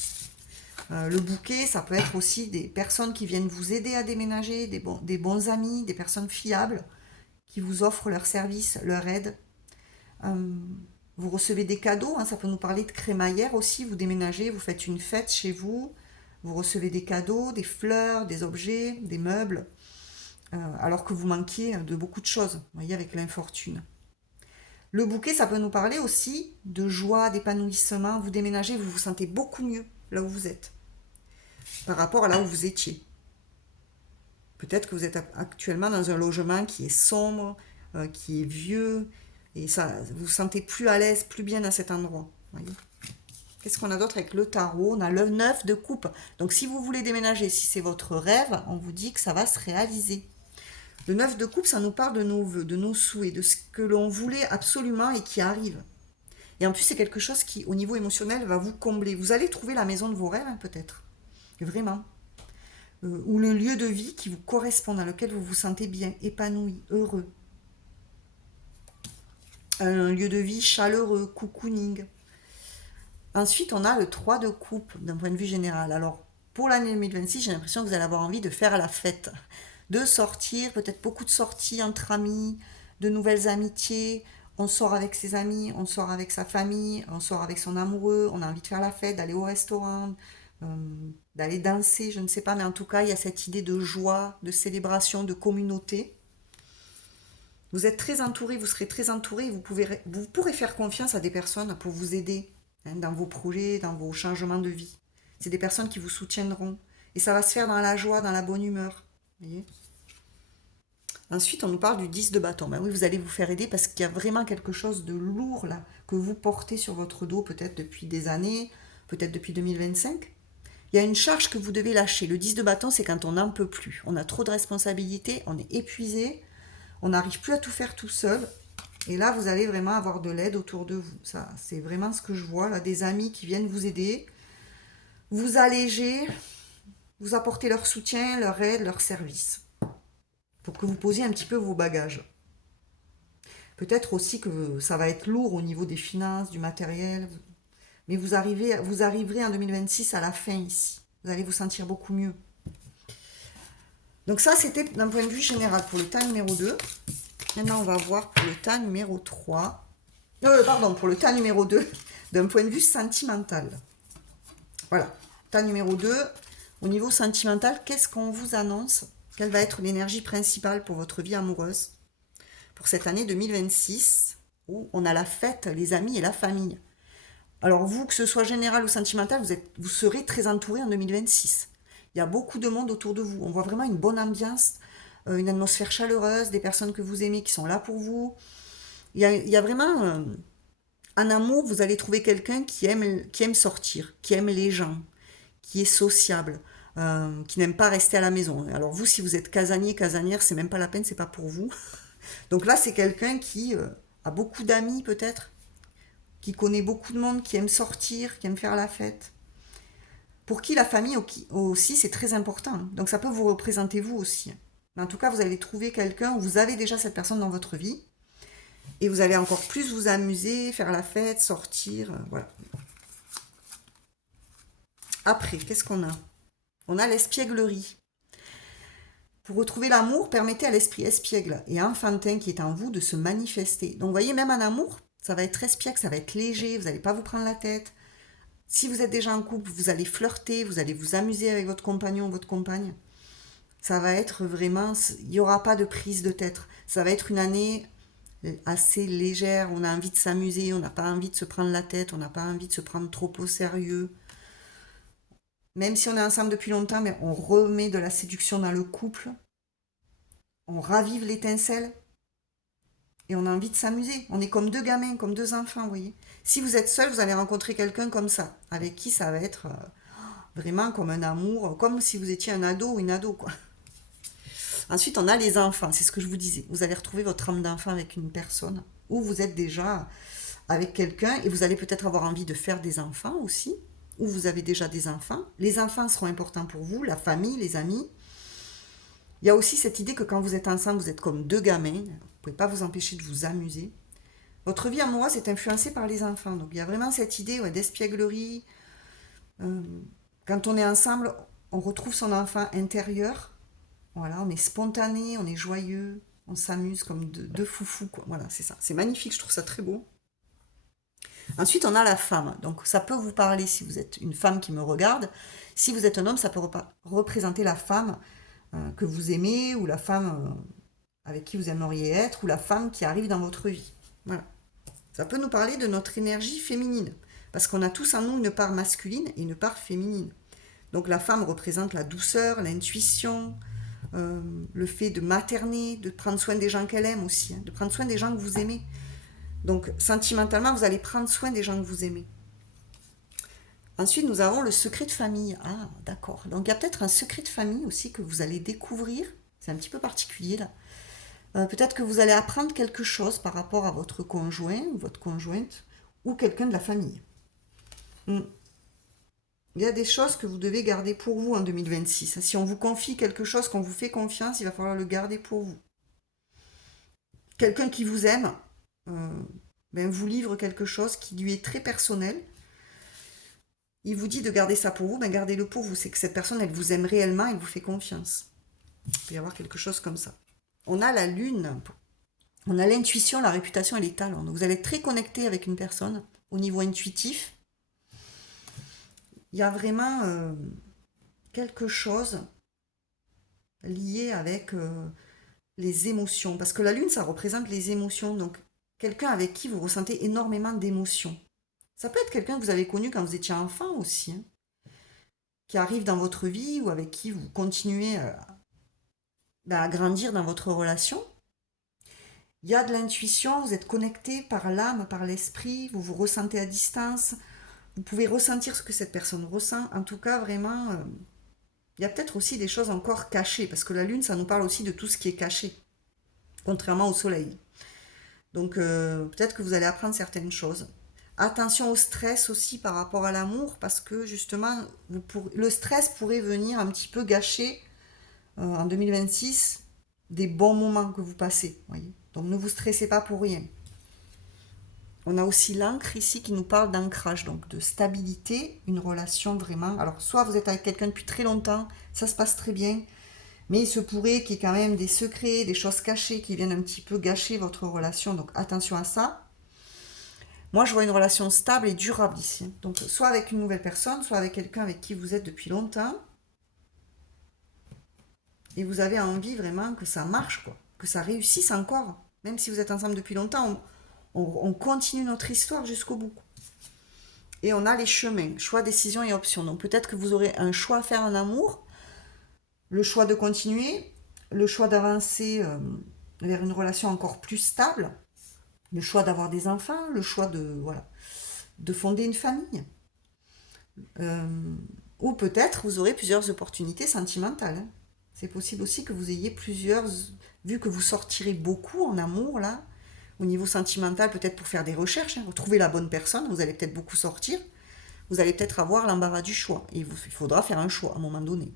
Le bouquet, ça peut être aussi des personnes qui viennent vous aider à déménager, des bons amis, des personnes fiables qui vous offrent leur service, leur aide. Vous recevez des cadeaux, hein, ça peut nous parler de crémaillère aussi. Vous déménagez, vous faites une fête chez vous. Vous recevez des cadeaux, des fleurs, des objets, des meubles, alors que vous manquiez de beaucoup de choses, vous voyez, avec l'infortune. Le bouquet, ça peut nous parler aussi de joie, d'épanouissement. Vous déménagez, vous vous sentez beaucoup mieux là où vous êtes, par rapport à là où vous étiez. Peut-être que vous êtes actuellement dans un logement qui est sombre, qui est vieux, et ça, vous vous sentez plus à l'aise, plus bien à cet endroit. Voyez. Qu'est-ce qu'on a d'autre avec le tarot? On a le 9 de coupe. Donc si vous voulez déménager, si c'est votre rêve, on vous dit que ça va se réaliser. Le 9 de coupe, ça nous parle de nos vœux, de nos souhaits, de ce que l'on voulait absolument et qui arrive. Et en plus, c'est quelque chose qui, au niveau émotionnel, va vous combler. Vous allez trouver la maison de vos rêves, hein, peut-être. Vraiment. Ou le lieu de vie qui vous correspond, dans lequel vous vous sentez bien, épanoui, heureux. Un lieu de vie chaleureux, cocooning. Ensuite, on a le 3 de coupe, d'un point de vue général. Alors, pour l'année 2026, j'ai l'impression que vous allez avoir envie de faire la fête, de sortir, peut-être beaucoup de sorties entre amis, de nouvelles amitiés. On sort avec ses amis, on sort avec sa famille, on sort avec son amoureux, on a envie de faire la fête, d'aller au restaurant, d'aller danser, je ne sais pas, mais en tout cas, il y a cette idée de joie, de célébration, de communauté. Vous êtes très entouré, vous serez très entouré, vous pourrez faire confiance à des personnes pour vous aider, hein, dans vos projets, dans vos changements de vie. C'est des personnes qui vous soutiendront. Et ça va se faire dans la joie, dans la bonne humeur. Voyez. Ensuite, on nous parle du 10 de bâton. Ben oui, vous allez vous faire aider parce qu'il y a vraiment quelque chose de lourd là que vous portez sur votre dos, peut-être depuis des années, peut-être depuis 2025. Il y a une charge que vous devez lâcher. Le 10 de bâton, c'est quand on n'en peut plus. On a trop de responsabilités, on est épuisé, on n'arrive plus à tout faire tout seul. Et là, vous allez vraiment avoir de l'aide autour de vous. Ça, c'est vraiment ce que je vois là, des amis qui viennent vous aider, vous alléger, vous apporter leur soutien, leur aide, leur service, pour que vous posiez un petit peu vos bagages. Peut-être aussi que ça va être lourd au niveau des finances, du matériel, mais vous arriverez en 2026 à la fin ici. Vous allez vous sentir beaucoup mieux. Donc ça, c'était d'un point de vue général pour le tas numéro 2. Maintenant, on va voir pour le tas numéro 3. Pardon, pour le tas numéro 2, d'un point de vue sentimental. Voilà, tas numéro 2. Au niveau sentimental, qu'est-ce qu'on vous annonce? Quelle va être l'énergie principale pour votre vie amoureuse pour cette année 2026 où on a la fête, les amis et la famille? Alors vous, que ce soit général ou sentimental, vous serez très entouré en 2026. Il y a beaucoup de monde autour de vous. On voit vraiment une bonne ambiance, une atmosphère chaleureuse, des personnes que vous aimez qui sont là pour vous. Il y a vraiment un amour, vous allez trouver quelqu'un qui aime sortir, qui aime les gens, qui est sociable, qui n'aime pas rester à la maison. Alors vous, si vous êtes casanier, casanière, c'est même pas la peine, c'est pas pour vous. Donc là, c'est quelqu'un qui a beaucoup d'amis peut-être, qui connaît beaucoup de monde, qui aime sortir, qui aime faire la fête. Pour qui la famille aussi, c'est très important. Donc ça peut vous représenter vous aussi. Mais en tout cas, vous allez trouver quelqu'un où vous avez déjà cette personne dans votre vie. Et vous allez encore plus vous amuser, faire la fête, sortir. Voilà. Après, qu'est-ce qu'on a? On a l'espièglerie. Pour retrouver l'amour, permettez à l'esprit espiègle et enfantin qui est en vous de se manifester. Donc vous voyez, même en amour, ça va être espiègle, ça va être léger, vous n'allez pas vous prendre la tête. Si vous êtes déjà en couple, vous allez flirter, vous allez vous amuser avec votre compagnon, votre compagne. Ça va être vraiment, il n'y aura pas de prise de tête. Ça va être une année assez légère, on a envie de s'amuser, on n'a pas envie de se prendre la tête, on n'a pas envie de se prendre trop au sérieux. Même si on est ensemble depuis longtemps, mais on remet de la séduction dans le couple, on ravive l'étincelle et on a envie de s'amuser. On est comme deux gamins, comme deux enfants, vous voyez. Si vous êtes seul, vous allez rencontrer quelqu'un comme ça, avec qui ça va être vraiment comme un amour, comme si vous étiez un ado ou une ado, quoi. Ensuite, on a les enfants, c'est ce que je vous disais. Vous allez retrouver votre âme d'enfant avec une personne, ou vous êtes déjà avec quelqu'un, et vous allez peut-être avoir envie de faire des enfants aussi, ou vous avez déjà des enfants. Les enfants seront importants pour vous, la famille, les amis. Il y a aussi cette idée que quand vous êtes ensemble, vous êtes comme deux gamins, vous ne pouvez pas vous empêcher de vous amuser. Votre vie amoureuse est influencée par les enfants, donc il y a vraiment cette idée d'espièglerie. Euh, quand on est ensemble, on retrouve son enfant intérieur. Voilà, on est spontané, on est joyeux, on s'amuse comme deux foufous, quoi. Voilà, c'est ça. C'est magnifique, je trouve ça très beau. Ensuite, on a la femme. Donc, ça peut vous parler si vous êtes une femme qui me regarde. Si vous êtes un homme, ça peut représenter la femme que vous aimez ou la femme avec qui vous aimeriez être ou la femme qui arrive dans votre vie. Voilà. Ça peut nous parler de notre énergie féminine. Parce qu'on a tous en nous une part masculine et une part féminine. Donc la femme représente la douceur, l'intuition, le fait de materner, de prendre soin des gens qu'elle aime aussi, hein, de prendre soin des gens que vous aimez. Donc sentimentalement, vous allez prendre soin des gens que vous aimez. Ensuite, nous avons le secret de famille. Ah, d'accord. Donc il y a peut-être un secret de famille aussi que vous allez découvrir. C'est un petit peu particulier là. Peut-être que vous allez apprendre quelque chose par rapport à votre conjoint ou votre conjointe ou quelqu'un de la famille. Hmm. Il y a des choses que vous devez garder pour vous en 2026. Si on vous confie quelque chose, qu'on vous fait confiance, il va falloir le garder pour vous. Quelqu'un qui vous aime euh, vous livre quelque chose qui lui est très personnel. Il vous dit de garder ça pour vous, gardez-le pour vous. C'est que cette personne, elle vous aime réellement, elle vous fait confiance. Il peut y avoir quelque chose comme ça. On a la lune, on a l'intuition, la réputation et les talents. Donc vous allez être très connecté avec une personne au niveau intuitif. Il y a vraiment quelque chose lié avec les émotions. Parce que la lune, ça représente les émotions. Donc quelqu'un avec qui vous ressentez énormément d'émotions. Ça peut être quelqu'un que vous avez connu quand vous étiez enfant aussi, hein, qui arrive dans votre vie ou avec qui vous continuez à grandir dans votre relation. Il y a de l'intuition, vous êtes connecté par l'âme, par l'esprit, vous vous ressentez à distance, vous pouvez ressentir ce que cette personne ressent. En tout cas, vraiment, il y a peut-être aussi des choses encore cachées, parce que la lune, ça nous parle aussi de tout ce qui est caché, contrairement au soleil. Donc peut-être que vous allez apprendre certaines choses. Attention au stress aussi par rapport à l'amour, parce que justement, le stress pourrait venir un petit peu gâcher en 2026 des bons moments que vous passez. Voyez. Donc ne vous stressez pas pour rien. On a aussi l'encre ici qui nous parle d'ancrage, donc de stabilité, une relation vraiment. Alors soit vous êtes avec quelqu'un depuis très longtemps, ça se passe très bien, mais il se pourrait qu'il y ait quand même des secrets, des choses cachées qui viennent un petit peu gâcher votre relation, donc attention à ça. Moi, je vois une relation stable et durable ici. Donc, soit avec une nouvelle personne, soit avec quelqu'un avec qui vous êtes depuis longtemps. Et vous avez envie vraiment que ça marche, quoi. Que ça réussisse encore. Même si vous êtes ensemble depuis longtemps, on continue notre histoire jusqu'au bout. Et on a les chemins, choix, décision et option. Donc, peut-être que vous aurez un choix à faire en amour, le choix de continuer, le choix d'avancer vers une relation encore plus stable, le choix d'avoir des enfants, le choix de fonder une famille. Euh, ou peut-être vous aurez plusieurs opportunités sentimentales, hein. C'est possible aussi que vous ayez plusieurs, vu que vous sortirez beaucoup en amour là, au niveau sentimental, peut-être pour faire des recherches, hein, retrouver la bonne personne, vous allez peut-être beaucoup sortir, vous allez peut-être avoir l'embarras du choix, et il faudra faire un choix à un moment donné.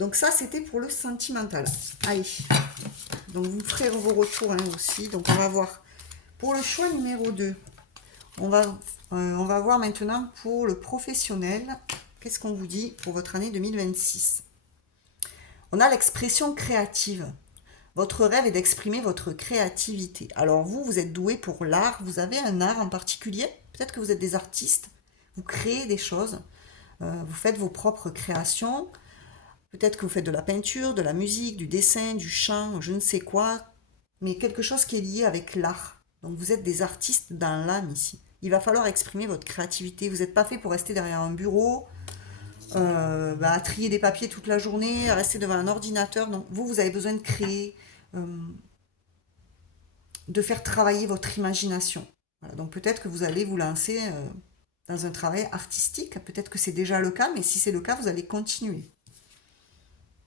Donc ça, c'était pour le sentimental. Allez, donc vous ferez vos retours hein, aussi, donc on va voir. Pour le choix numéro 2, on va voir maintenant pour le professionnel. Qu'est-ce qu'on vous dit pour votre année 2026? On a l'expression créative. Votre rêve est d'exprimer votre créativité. Alors vous, vous êtes doué pour l'art, vous avez un art en particulier. Peut-être que vous êtes des artistes, vous créez des choses, vous faites vos propres créations. Peut-être que vous faites de la peinture, de la musique, du dessin, du chant, je ne sais quoi, mais quelque chose qui est lié avec l'art. Donc vous êtes des artistes dans l'âme ici. Il va falloir exprimer votre créativité. Vous n'êtes pas fait pour rester derrière un bureau, à trier des papiers toute la journée, à rester devant un ordinateur. Donc vous, vous avez besoin de créer, euh, de faire travailler votre imagination. Voilà, donc peut-être que vous allez vous lancer dans un travail artistique. Peut-être que c'est déjà le cas, mais si c'est le cas, vous allez continuer.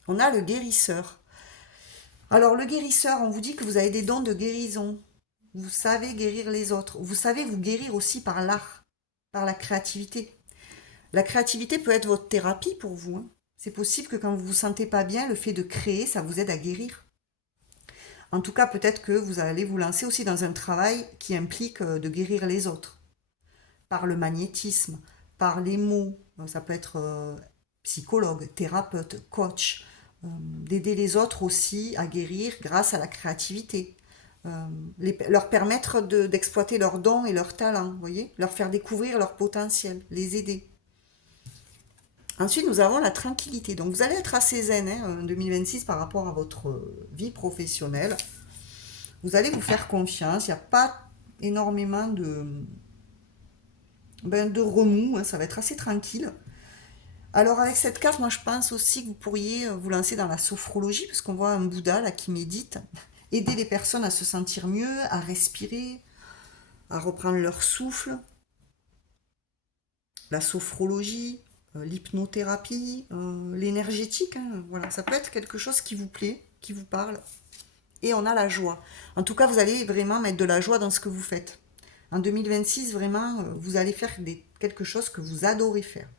On a le guérisseur. Alors le guérisseur, on vous dit que vous avez des dons de guérison. Vous savez guérir les autres. Vous savez vous guérir aussi par l'art, par la créativité. La créativité peut être votre thérapie pour vous, hein. C'est possible que quand vous vous sentez pas bien, le fait de créer, ça vous aide à guérir. En tout cas, peut-être que vous allez vous lancer aussi dans un travail qui implique de guérir les autres. Par le magnétisme, par les mots. Ça peut être psychologue, thérapeute, coach. D'aider les autres aussi à guérir grâce à la créativité. leur permettre d'exploiter leurs dons et leurs talents, vous voyez, leur faire découvrir leur potentiel, les aider. Ensuite, nous avons la tranquillité. Donc, vous allez être assez zen en 2026 par rapport à votre vie professionnelle. Vous allez vous faire confiance. Il n'y a pas énormément de remous. Ça va être assez tranquille. Alors, avec cette carte, moi, je pense aussi que vous pourriez vous lancer dans la sophrologie, parce qu'on voit un Bouddha là qui médite. Aider les personnes à se sentir mieux, à respirer, à reprendre leur souffle. La sophrologie, l'hypnothérapie, l'énergétique, hein, voilà, ça peut être quelque chose qui vous plaît, qui vous parle. Et on a la joie. En tout cas, vous allez vraiment mettre de la joie dans ce que vous faites. En 2026, vraiment, vous allez faire quelque chose que vous adorez faire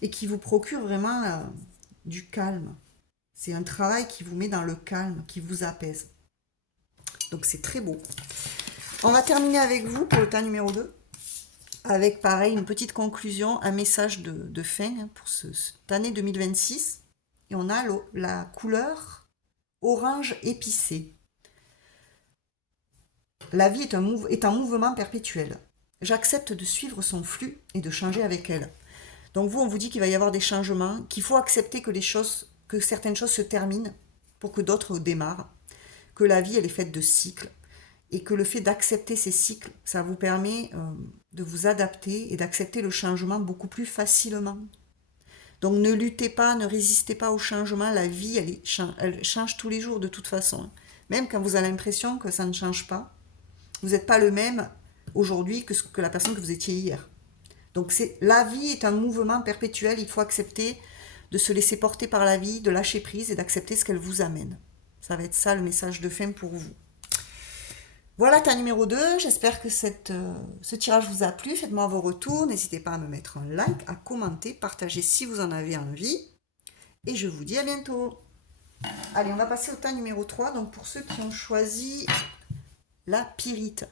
et qui vous procure vraiment du calme. C'est un travail qui vous met dans le calme, qui vous apaise. Donc c'est très beau. On va terminer avec vous pour le tas numéro 2. Avec pareil une petite conclusion, un message de fin pour cette année 2026. Et on a la couleur orange épicé. La vie est un mouvement perpétuel. J'accepte de suivre son flux et de changer avec elle. Donc vous, on vous dit qu'il va y avoir des changements, qu'il faut accepter que certaines choses se terminent pour que d'autres démarrent, que la vie elle est faite de cycles et que le fait d'accepter ces cycles, ça vous permet de vous adapter et d'accepter le changement beaucoup plus facilement. Donc ne luttez pas, ne résistez pas au changement, la vie elle change tous les jours de toute façon. Même quand vous avez l'impression que ça ne change pas, vous n'êtes pas le même aujourd'hui que la personne que vous étiez hier. Donc la vie est un mouvement perpétuel, il faut accepter de se laisser porter par la vie, de lâcher prise et d'accepter ce qu'elle vous amène. Ça va être ça le message de fin pour vous. Voilà ta numéro 2, j'espère que ce tirage vous a plu, faites-moi vos retours, n'hésitez pas à me mettre un like, à commenter, partager si vous en avez envie, et je vous dis à bientôt. Allez, on va passer au tas numéro 3, donc pour ceux qui ont choisi la pyrite.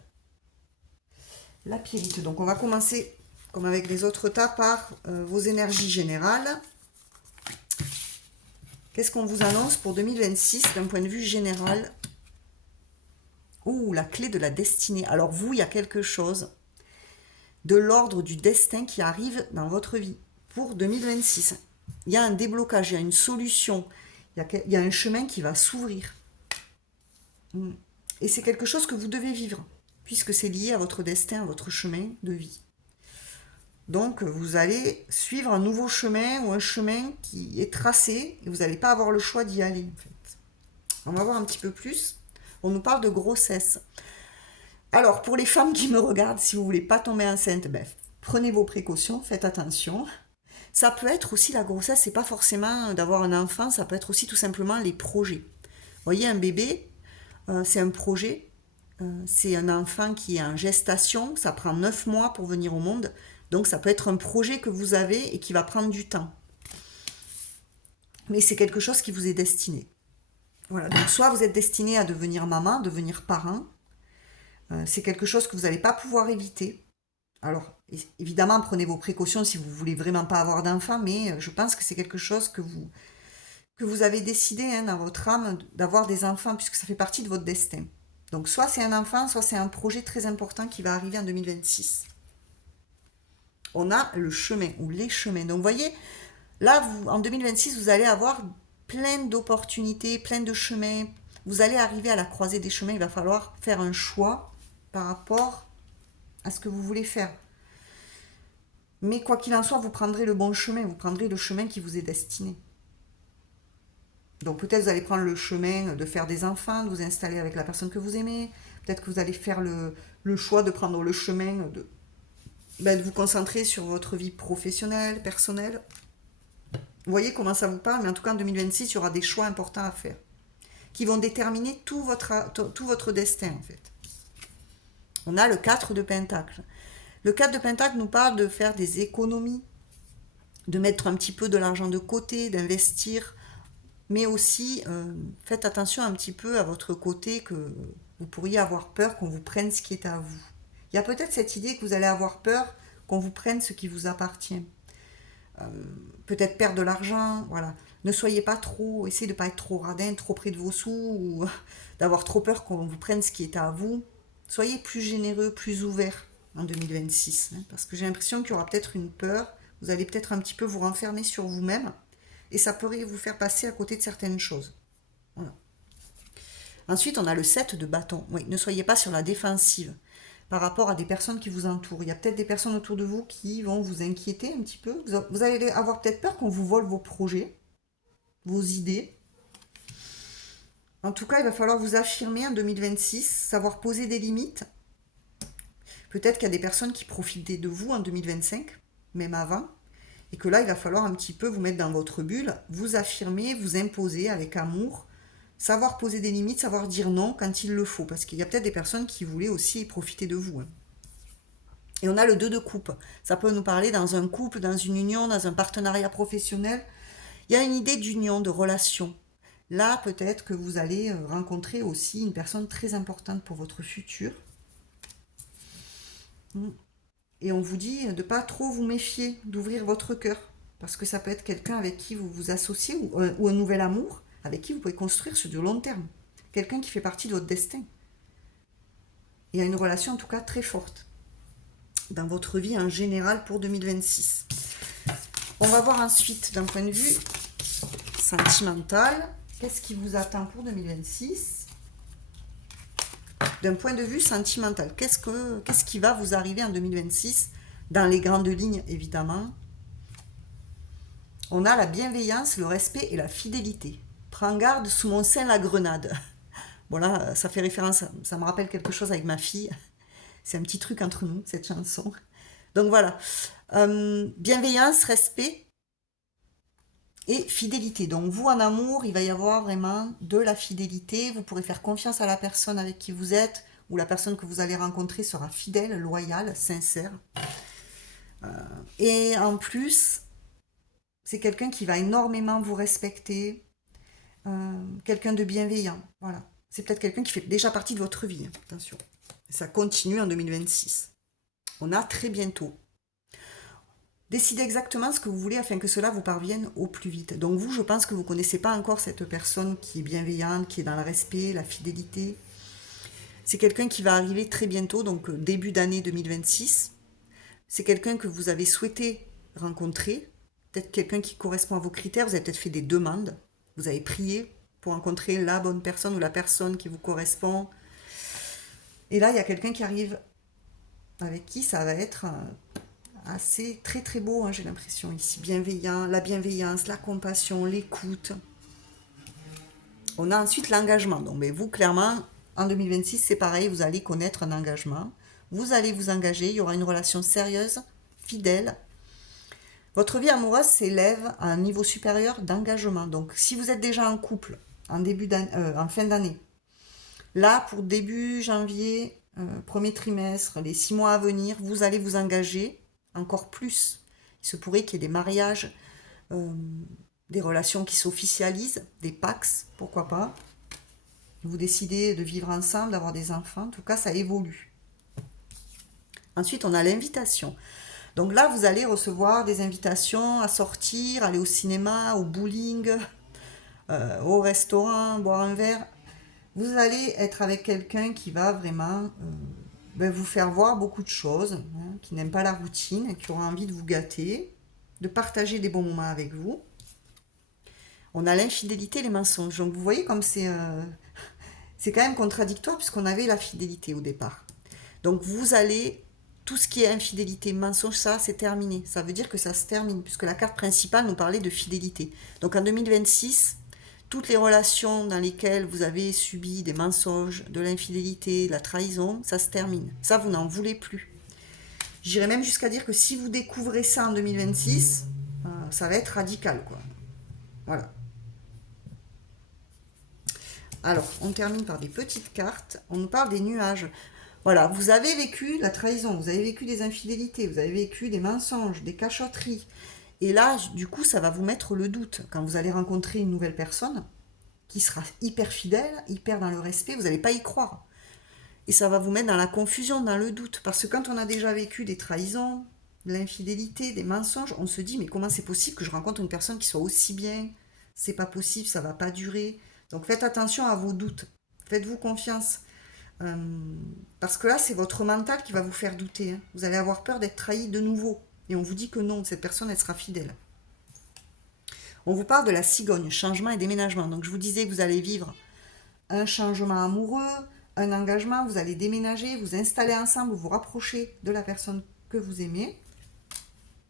La pyrite, donc on va commencer, comme avec les autres tas, par vos énergies générales. Qu'est-ce qu'on vous annonce pour 2026 d'un point de vue général ? Ouh, la clé de la destinée. Alors vous, il y a quelque chose de l'ordre du destin qui arrive dans votre vie pour 2026. Il y a un déblocage, il y a une solution, il y a un chemin qui va s'ouvrir. Et c'est quelque chose que vous devez vivre, puisque c'est lié à votre destin, à votre chemin de vie. Donc vous allez suivre un nouveau chemin ou un chemin qui est tracé et vous n'allez pas avoir le choix d'y aller en fait. On va voir un petit peu plus. On nous parle de grossesse. Alors, pour les femmes qui me regardent, si vous ne voulez pas tomber enceinte, prenez vos précautions, faites attention. Ça peut être aussi la grossesse, c'est pas forcément d'avoir un enfant, ça peut être aussi tout simplement les projets. Vous voyez, un bébé, c'est un projet, c'est un enfant qui est en gestation, ça prend 9 mois pour venir au monde, donc ça peut être un projet que vous avez et qui va prendre du temps. Mais c'est quelque chose qui vous est destiné. Voilà, donc soit vous êtes destiné à devenir maman, devenir parent, c'est quelque chose que vous n'allez pas pouvoir éviter. Alors, évidemment, prenez vos précautions si vous voulez vraiment pas avoir d'enfant, mais je pense que c'est quelque chose que vous avez décidé dans votre âme d'avoir des enfants, puisque ça fait partie de votre destin. Donc, soit c'est un enfant, soit c'est un projet très important qui va arriver en 2026. On a le chemin, ou les chemins. Donc, vous voyez, là, en 2026, vous allez avoir plein d'opportunités, plein de chemins. Vous allez arriver à la croisée des chemins. Il va falloir faire un choix par rapport à ce que vous voulez faire. Mais quoi qu'il en soit, vous prendrez le bon chemin. Vous prendrez le chemin qui vous est destiné. Donc peut-être vous allez prendre le chemin de faire des enfants, de vous installer avec la personne que vous aimez. Peut-être que vous allez faire le choix de prendre le chemin de vous concentrer sur votre vie professionnelle, personnelle. Vous voyez comment ça vous parle, mais en tout cas en 2026, il y aura des choix importants à faire qui vont déterminer tout votre destin en fait. On a le 4 de Pentacle. Le 4 de Pentacle nous parle de faire des économies, de mettre un petit peu de l'argent de côté, d'investir, mais aussi faites attention un petit peu à votre côté que vous pourriez avoir peur qu'on vous prenne ce qui est à vous. Il y a peut-être cette idée que vous allez avoir peur qu'on vous prenne ce qui vous appartient. Peut-être perdre de l'argent, voilà. Ne soyez pas trop, essayez de ne pas être trop radin, trop près de vos sous, ou d'avoir trop peur qu'on vous prenne ce qui est à vous. Soyez plus généreux, plus ouvert en 2026, hein, parce que j'ai l'impression qu'il y aura peut-être une peur, vous allez peut-être un petit peu vous renfermer sur vous-même, et ça pourrait vous faire passer à côté de certaines choses. Voilà. Ensuite, on a le 7 de bâton. Oui, ne soyez pas sur la défensive par rapport à des personnes qui vous entourent. Il y a peut-être des personnes autour de vous qui vont vous inquiéter un petit peu. Vous allez avoir peut-être peur qu'on vous vole vos projets, vos idées. En tout cas, il va falloir vous affirmer en 2026, savoir poser des limites. Peut-être qu'il y a des personnes qui profitaient de vous en 2025, même avant, et que là, il va falloir un petit peu vous mettre dans votre bulle, vous affirmer, vous imposer avec amour, savoir poser des limites, savoir dire non quand il le faut, parce qu'il y a peut-être des personnes qui voulaient aussi profiter de vous, hein. Et on a le 2 de coupe. Ça peut nous parler dans un couple, dans une union, dans un partenariat professionnel. Il y a une idée d'union, de relation. Là, peut-être que vous allez rencontrer aussi une personne très importante pour votre futur. Et on vous dit de ne pas trop vous méfier, d'ouvrir votre cœur. Parce que ça peut être quelqu'un avec qui vous vous associez, ou un nouvel amour, avec qui vous pouvez construire sur du long terme. Quelqu'un qui fait partie de votre destin. Il y a une relation en tout cas très forte dans votre vie en général pour 2026. On va voir ensuite d'un point de vue sentimental, qu'est-ce qui vous attend pour 2026 ? D'un point de vue sentimental, qu'est-ce qui va vous arriver en 2026 dans les grandes lignes évidemment ? On a la bienveillance, le respect et la fidélité. Prends garde, sous mon sein la grenade. Voilà, ça fait référence, ça me rappelle quelque chose avec ma fille. C'est un petit truc entre nous, cette chanson. Donc voilà, bienveillance, respect et fidélité. Donc vous, en amour, il va y avoir vraiment de la fidélité. Vous pourrez faire confiance à la personne avec qui vous êtes, ou la personne que vous allez rencontrer sera fidèle, loyale, sincère. Et en plus, c'est quelqu'un qui va énormément vous respecter, quelqu'un de bienveillant. Voilà. C'est peut-être quelqu'un qui fait déjà partie de votre vie, attention. Ça continue en 2026. On a très bientôt. Décidez exactement ce que vous voulez afin que cela vous parvienne au plus vite. Donc vous, je pense que vous ne connaissez pas encore cette personne qui est bienveillante, qui est dans le respect, la fidélité. C'est quelqu'un qui va arriver très bientôt, donc début d'année 2026. C'est quelqu'un que vous avez souhaité rencontrer, peut-être quelqu'un qui correspond à vos critères, vous avez peut-être fait des demandes, vous avez prié pour rencontrer la bonne personne ou la personne qui vous correspond. Et là, il y a quelqu'un qui arrive avec qui ça va être assez très très beau, hein, j'ai l'impression ici. Bienveillant, la bienveillance, la compassion, l'écoute. On a ensuite l'engagement. Donc, mais vous, clairement, en 2026, c'est pareil, vous allez connaître un engagement. Vous allez vous engager, il y aura une relation sérieuse, fidèle. Votre vie amoureuse s'élève à un niveau supérieur d'engagement. Donc, si vous êtes déjà en couple, en fin d'année, là, pour début janvier, premier trimestre, les 6 mois à venir, vous allez vous engager encore plus. Il se pourrait qu'il y ait des mariages, des relations qui s'officialisent, des pax, pourquoi pas. Vous décidez de vivre ensemble, d'avoir des enfants, en tout cas, ça évolue. Ensuite, on a l'invitation. Donc là, vous allez recevoir des invitations à sortir, aller au cinéma, au bowling, au restaurant, boire un verre. Vous allez être avec quelqu'un qui va vraiment vous faire voir beaucoup de choses, hein, qui n'aime pas la routine, qui aura envie de vous gâter, de partager des bons moments avec vous. On a l'infidélité et les mensonges. Donc vous voyez comme c'est quand même contradictoire puisqu'on avait la fidélité au départ. Donc vous allez, tout ce qui est infidélité, mensonge, ça c'est terminé. Ça veut dire que ça se termine puisque la carte principale nous parlait de fidélité. Donc en 2026, toutes les relations dans lesquelles vous avez subi des mensonges, de l'infidélité, de la trahison, ça se termine. Ça, vous n'en voulez plus. J'irais même jusqu'à dire que si vous découvrez ça en 2026, ça va être radical, quoi. Voilà. Alors, on termine par des petites cartes. On nous parle des nuages. Voilà, vous avez vécu la trahison, vous avez vécu des infidélités, vous avez vécu des mensonges, des cachotteries. Et là, du coup, ça va vous mettre le doute. Quand vous allez rencontrer une nouvelle personne qui sera hyper fidèle, hyper dans le respect, vous n'allez pas y croire. Et ça va vous mettre dans la confusion, dans le doute. Parce que quand on a déjà vécu des trahisons, de l'infidélité, des mensonges, on se dit, mais comment c'est possible que je rencontre une personne qui soit aussi bien ? c'est pas possible, ça va pas durer. Donc faites attention à vos doutes. Faites-vous confiance. Euh, Parce que là, c'est votre mental qui va vous faire douter, hein. Vous allez avoir peur d'être trahi de nouveau. Et on vous dit que non, cette personne, elle sera fidèle. On vous parle de la cigogne, changement et déménagement. Donc je vous disais que vous allez vivre un changement amoureux, un engagement, vous allez déménager, vous installer ensemble, vous rapprocher de la personne que vous aimez,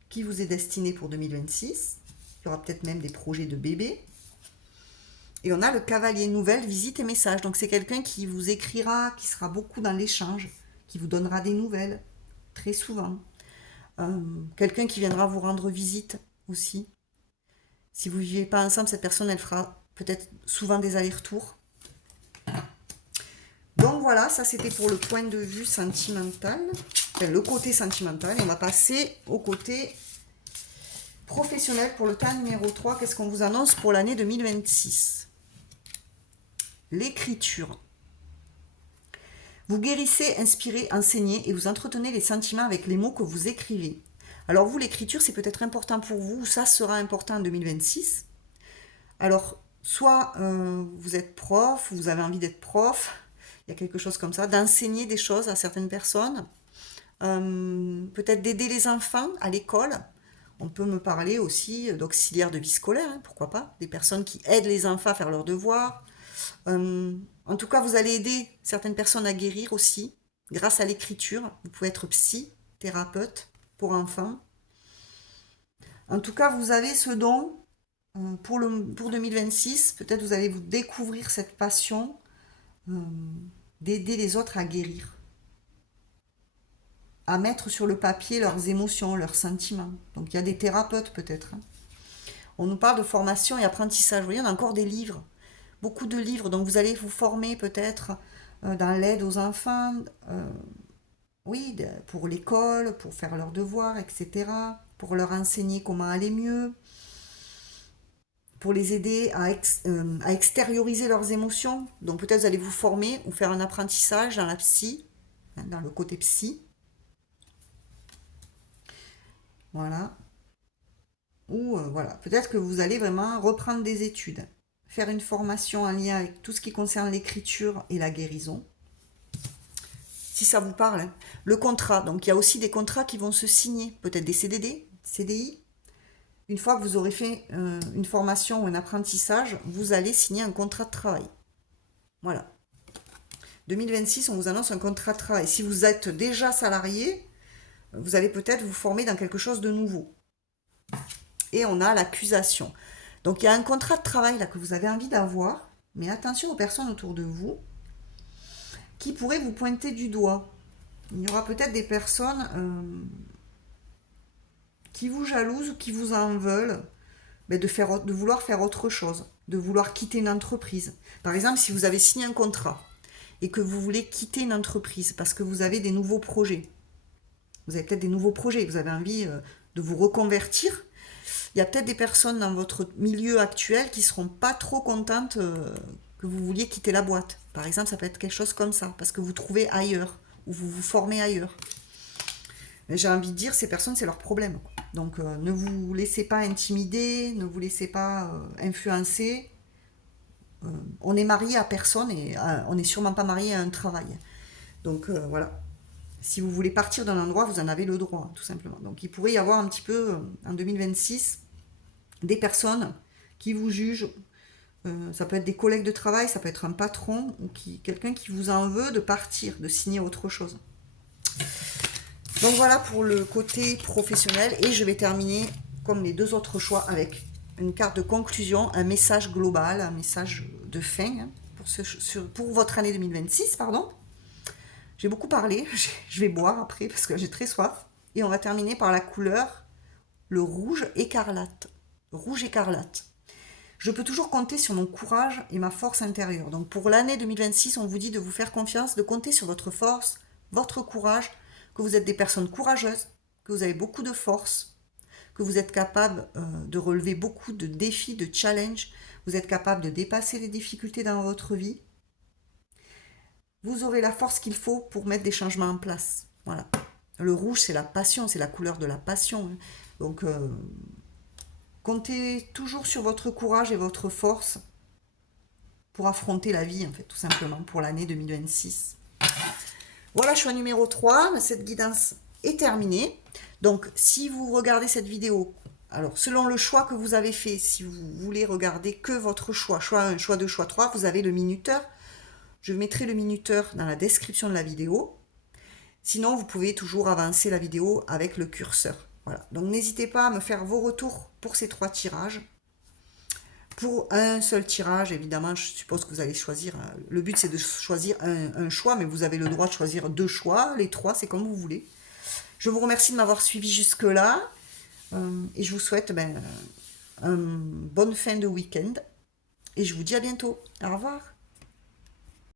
qui vous est destinée pour 2026. Il y aura peut-être même des projets de bébé. Et on a le cavalier, nouvelle, visite et message. Donc c'est quelqu'un qui vous écrira, qui sera beaucoup dans l'échange, qui vous donnera des nouvelles, très souvent. Quelqu'un qui viendra vous rendre visite aussi. Si vous ne vivez pas ensemble, cette personne, elle fera peut-être souvent des allers-retours. Donc voilà, ça c'était pour le point de vue sentimental, enfin, le côté sentimental. Et on va passer au côté professionnel pour le cas numéro 3. Qu'est-ce qu'on vous annonce pour l'année 2026? L'écriture. Vous guérissez, inspirez, enseignez et vous entretenez les sentiments avec les mots que vous écrivez. Alors vous, l'écriture, c'est peut-être important pour vous, ou ça sera important en 2026. Alors, soit vous êtes prof, vous avez envie d'être prof, il y a quelque chose comme ça, d'enseigner des choses à certaines personnes, peut-être d'aider les enfants à l'école. On peut me parler aussi d'auxiliaires de vie scolaire, hein, pourquoi pas, des personnes qui aident les enfants à faire leurs devoirs. En tout cas, vous allez aider certaines personnes à guérir aussi, grâce à l'écriture. Vous pouvez être psy, thérapeute pour enfants. En tout cas, vous avez ce don pour 2026. Peut-être vous allez vous découvrir cette passion d'aider les autres à guérir, à mettre sur le papier leurs émotions, leurs sentiments. Donc il y a des thérapeutes peut-être, hein. On nous parle de formation et apprentissage. Vous voyez, on a encore des livres, beaucoup de livres. Donc vous allez vous former peut-être dans l'aide aux enfants, oui, pour l'école, pour faire leurs devoirs, etc. Pour leur enseigner comment aller mieux, pour les aider à extérioriser leurs émotions. Donc peut-être vous allez vous former ou faire un apprentissage dans la psy, hein, dans le côté psy. Voilà. Ou voilà, peut-être que vous allez vraiment reprendre des études, faire une formation en lien avec tout ce qui concerne l'écriture et la guérison. Si ça vous parle, hein. Le contrat, donc il y a aussi des contrats qui vont se signer, peut-être des CDD, CDI. Une fois que vous aurez fait une formation ou un apprentissage, vous allez signer un contrat de travail. Voilà. 2026, on vous annonce un contrat de travail. Si vous êtes déjà salarié, vous allez peut-être vous former dans quelque chose de nouveau. Et on a l'accusation. Donc il y a un contrat de travail là que vous avez envie d'avoir, mais attention aux personnes autour de vous qui pourraient vous pointer du doigt. Il y aura peut-être des personnes qui vous jalousent ou qui vous en veulent, de vouloir faire autre chose, de vouloir quitter une entreprise. Par exemple, si vous avez signé un contrat et que vous voulez quitter une entreprise parce que vous avez des nouveaux projets, vous avez peut-être des nouveaux projets, vous avez envie de vous reconvertir, il y a peut-être des personnes dans votre milieu actuel qui ne seront pas trop contentes que vous vouliez quitter la boîte. Par exemple, ça peut être quelque chose comme ça, parce que vous trouvez ailleurs, ou vous vous formez ailleurs. Mais j'ai envie de dire, ces personnes, c'est leur problème. Donc ne vous laissez pas intimider, ne vous laissez pas influencer. On est marié à personne et on n'est sûrement pas marié à un travail. Donc voilà. Si vous voulez partir d'un endroit, vous en avez le droit, tout simplement. Donc il pourrait y avoir un petit peu, en 2026, des personnes qui vous jugent. Ça peut être des collègues de travail, ça peut être un patron, ou quelqu'un qui vous en veut de partir, de signer autre chose. Donc voilà pour le côté professionnel. Et je vais terminer, comme les deux autres choix, avec une carte de conclusion, un message global, un message de fin, hein, pour votre année 2026, pardon. J'ai beaucoup parlé, je vais boire après parce que j'ai très soif. Et on va terminer par la couleur, le rouge écarlate. Rouge écarlate. Je peux toujours compter sur mon courage et ma force intérieure. Donc pour l'année 2026, on vous dit de vous faire confiance, de compter sur votre force, votre courage, que vous êtes des personnes courageuses, que vous avez beaucoup de force, que vous êtes capable de relever beaucoup de défis, de challenges, vous êtes capable de dépasser les difficultés dans votre vie. Vous aurez la force qu'il faut pour mettre des changements en place. Voilà. Le rouge, c'est la passion, c'est la couleur de la passion. Donc, Comptez toujours sur votre courage et votre force pour affronter la vie, en fait, tout simplement, pour l'année 2026. Voilà, choix numéro 3. Cette guidance est terminée. Donc, si vous regardez cette vidéo, alors selon le choix que vous avez fait, si vous voulez regarder que votre choix 1, choix 2, choix 3, vous avez le minuteur. Je mettrai le minuteur dans la description de la vidéo. Sinon, vous pouvez toujours avancer la vidéo avec le curseur. Voilà. Donc, n'hésitez pas à me faire vos retours pour ces 3 tirages. Pour un seul tirage, évidemment, je suppose que vous allez choisir. Le but, c'est de choisir un choix, mais vous avez le droit de choisir 2 choix. Les 3, c'est comme vous voulez. Je vous remercie de m'avoir suivi jusque-là. Et je vous souhaite une bonne fin de week-end. Et je vous dis à bientôt. Au revoir.